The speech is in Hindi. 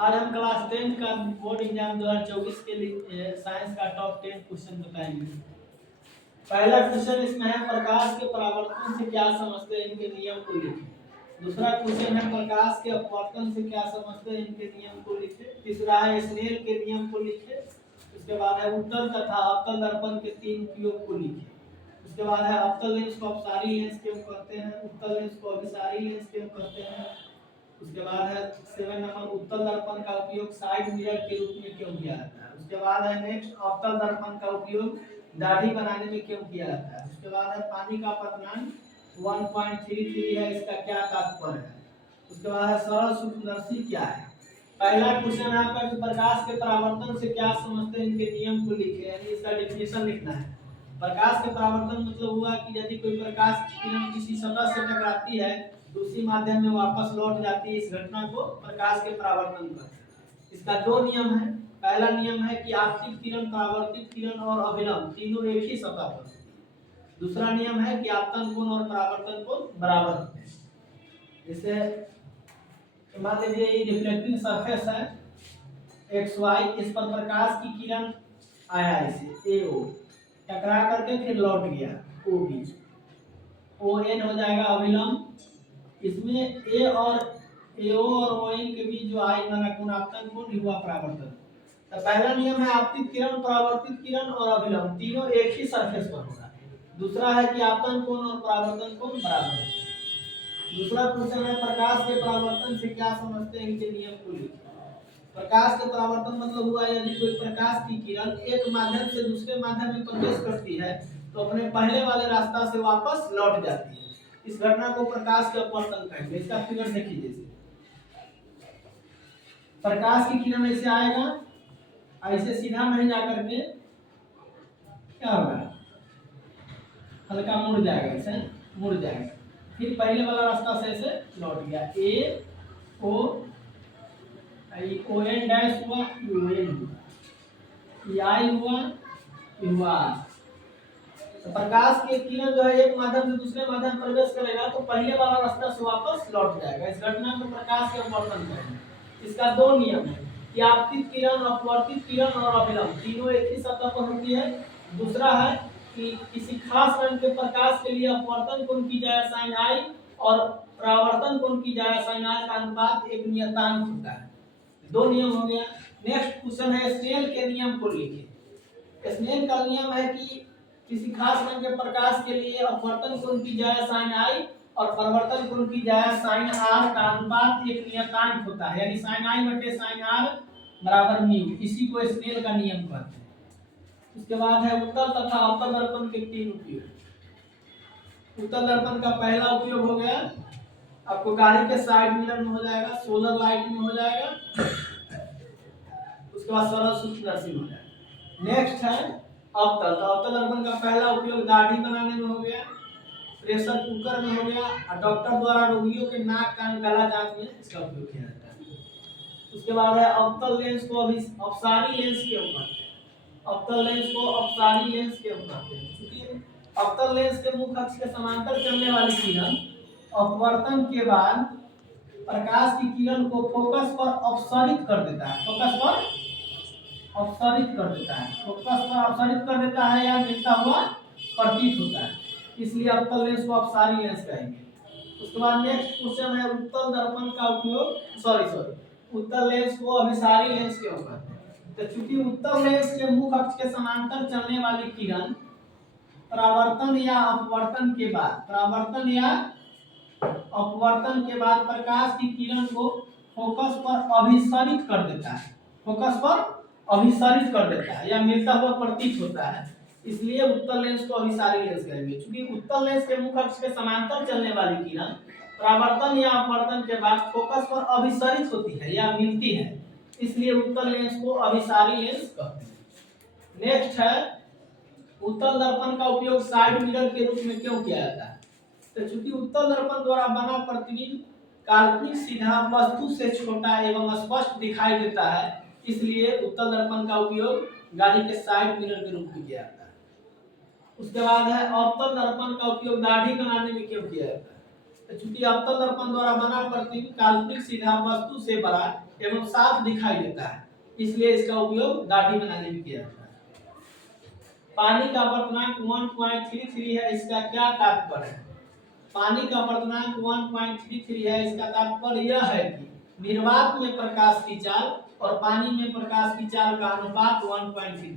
आज हम क्लास 10 का बोर्ड एग्जाम 2024 के लिए साइंस का टॉप 10 क्वेश्चन बताएंगे। पहला क्वेश्चन इसमें है प्रकाश के परावर्तन से क्या समझते हैं, इनके नियम को लिखें। दूसरा क्वेश्चन है प्रकाश के अपवर्तन से क्या समझते हैं, इनके नियम को लिखें। तीसरा है स्नेल के नियम को लिखें। उसके बाद है उत्तल तथा अवतल दर्पण के 3 उपयोग को लिखें। उसके बाद है अवतल लेंस को अपसारी लेंस क्यों कहते हैं, उत्तल लेंस को अभिसारी लेंस क्यों कहते हैं। उसके बाद है 7 नंबर उत्तल दर्पण का उपयोग साइड मिरर के रूप में क्यों किया जाता है। उसके बाद है नेक्स्ट अवतल दर्पण का उपयोग दाढ़ी बनाने में क्यों किया जाता है। उसके बाद है पानी का अपवर्तन 1.33 है, इसका क्या तात्पर्य है। उसके बाद है सरल सूक्ष्मदर्शी क्या है। पहला क्वेश्चन है आपका कि प्रकाश के परावर्तन से क्या समझते हैं, इनके नियम को लिखे, यानी इसका डेफिनेशन लिखना है। प्रकाश के परावर्तन मतलब हुआ कि यदि कोई प्रकाश की किरण किसी सतह से टकराती है तो उसी माध्यम में वापस लौट जाती है, इस घटना को प्रकाश के परावर्तन कहते हैं। इसका 2 नियम है। पहला नियम है कि आपतित किरण, परावर्तित किरण और अभिलंब तीनों एक ही सतह पर होती है। दूसरा नियम है कि आपतन कोण और परावर्तन कोण बराबर होते हैं। जैसे मान लीजिए ये रिफ्लेक्टिंग सरफेस है XY, इस पर प्रकाश की किरण आया इसे AO, टकरा करके फिर लौट गया OB, ON हो जाएगा अभिलंब। इसमें A और AO और ON के बीच जो आई बना कोण आपतन कोण हुआ परावर्तन। तो पहला नियम है आपतित किरण, परावर्तित किरण और अभिलंब तीनों एक ही सरफेस पर होगा। दूसरा है कि आपतन कोण और परावर्तन कोण बराबर होगा। दूसरा क्वेश्चन है प्रकाश के परावर्तन से क्या समझते हैं, इनके नियम को लिखें। प्रकाश के परावर्तन मतलब हुआ यदि कोई प्रकाश की किरण एक माध्यम से दूसरे माध्यम में प्रवेश करती है तो अपने पहले वाले रास्ता से वापस लौट जाती है, इस घटना को प्रकाश के अपवर्तन कहेंगे। इसका फिगर देखिए, जैसे प्रकाश की किरण ऐसे आएगा, ऐसे सीधा नहीं जाकर के क्या होगा, हल्का मुड़ जाएगा, ऐसे मुड़ जाएगा, फिर पहले वाला रास्ता से ऐसे लौट गया। A O ON डैश हुआ, UN हुआ, I हुआ। तो प्रकाश की किरण जो है एक माध्यम से दूसरे माध्यम प्रवेश करेगा तो पहले वाला रास्ता से वापस लौट जाएगा, इस घटना को प्रकाश के अपवर्तन कहेंगे। इसका 2 नियम है कि आपतित किरण, अपवर्तित किरण और अभिलंब तीनों एक ही सतह पर होती है। दूसरा है कि किसी खास रंग के प्रकाश के लिए अपवर्तन कोण की जाए sin I और परावर्तन कोण की जाए sin I का अनुपात एक नियतांक होता है। 2 नियम हो गया। नेक्स्ट क्वेश्चन है स्नेल के नियम को लिखिए। स्नेल का नियम है कि किसी खास रंग के प्रकाश के लिए अपवर्तन कोण की जाए sin I और परावर्तन कोण की जाए sin R का अनुपात एक नियतांक होता है, यानी sin I बटे sin R बराबर म्यू, इसी को स्नेल का नियम कहते हैं। उसके बाद है उत्तल तथा अवतल दर्पण के 3 उपयोग। उत्तल दर्पण का पहला उपयोग हो गया आपको गाड़ी के साइड मिरर में हो जाएगा, सोलर लाइट में हो जाएगा, उसके बाद सरल सूक्ष्मदर्शी में हो जाएगा। नेक्स्ट है अवतल। तो अवतल दर्पण का पहला उपयोग दाढ़ी बनाने में हो गया, प्रेशर कुकर में हो गया, और डॉक्टर द्वारा रोगियों के नाक कान गला जांच में इसका उपयोग किया जाता है। उसके बाद है अवतल लेंस को अभी अपसारी लेंस क्यों कहते हैं। अवतल लेंस को अपसारी लेंस क्यों कहते हैं, क्योंकि अवतल लेंस के मुख्य अक्ष के समांतर चलने वाली किरण अपवर्तन के बाद प्रकाश की किरण को फोकस पर अपसरित कर देता है, फोकस पर अपसरित कर देता है, फोकस पर अपसरित कर देता है या मिलता हुआ प्रतीत होता है, इसलिए अवतल लेंस को अपसारी लेंस कहेंगे। उसके बाद नेक्स्ट क्वेश्चन है उत्तल दर्पण का उपयोग उत्तल लेंस को अभिसारी लेंस क्यों कहते हैं। तो चूंकि उत्तल लेंस के मुख्य अक्ष के समांतर चलने वाली किरण परावर्तन या अपवर्तन के बाद प्रकाश की किरण को फोकस पर अभिसरित कर देता है, या मिलता हुआ प्रतीत होता है, इसलिए उत्तल लेंस को अभिसारी लेंस कहेंगे। क्योंकि उत्तल लेंस के मुख्य अक्ष के समांतर चलने वाली किरण परावर्तन या अपवर्तन के बाद फोकस पर अभिसरित होती है या मिलती है, इसलिए उत्तल लेंस को अभिसारी लेंस कहते हैं। नेक्स्ट है उत्तल दर्पण का उपयोग साइड मिरर के रूप में क्यों किया जाता है। तो चूंकि उत्तल दर्पण द्वारा बना प्रतिबिंब काल्पनिक सीधा वस्तु से छोटा एवं स्पष्ट दिखाई देता है, इसलिए उत्तल दर्पण का उपयोग गाड़ी के साइड मिरर के रूप में किया जाता है। उसके बाद है अवतल दर्पण का उपयोग दाढ़ी बनाने में क्यों किया जाता है। तो चूंकि अवतल दर्पण द्वारा बना प्रतिबिंब काल्पनिक सीधा वस्तु से बड़ा एवं साफ दिखाई देता है, इसलिए इसका उपयोग दाढ़ी बनाने में किया जाता है। पानी का अपर्तनांक 1.33 है, इसका क्या तात्पर्य है? पानी का अपर्तनांक 1.33 है, इसका तात्पर्य यह है कि निर्वात में प्रकाश की चाल और पानी में प्रकाश की चाल का अनुपात 1.33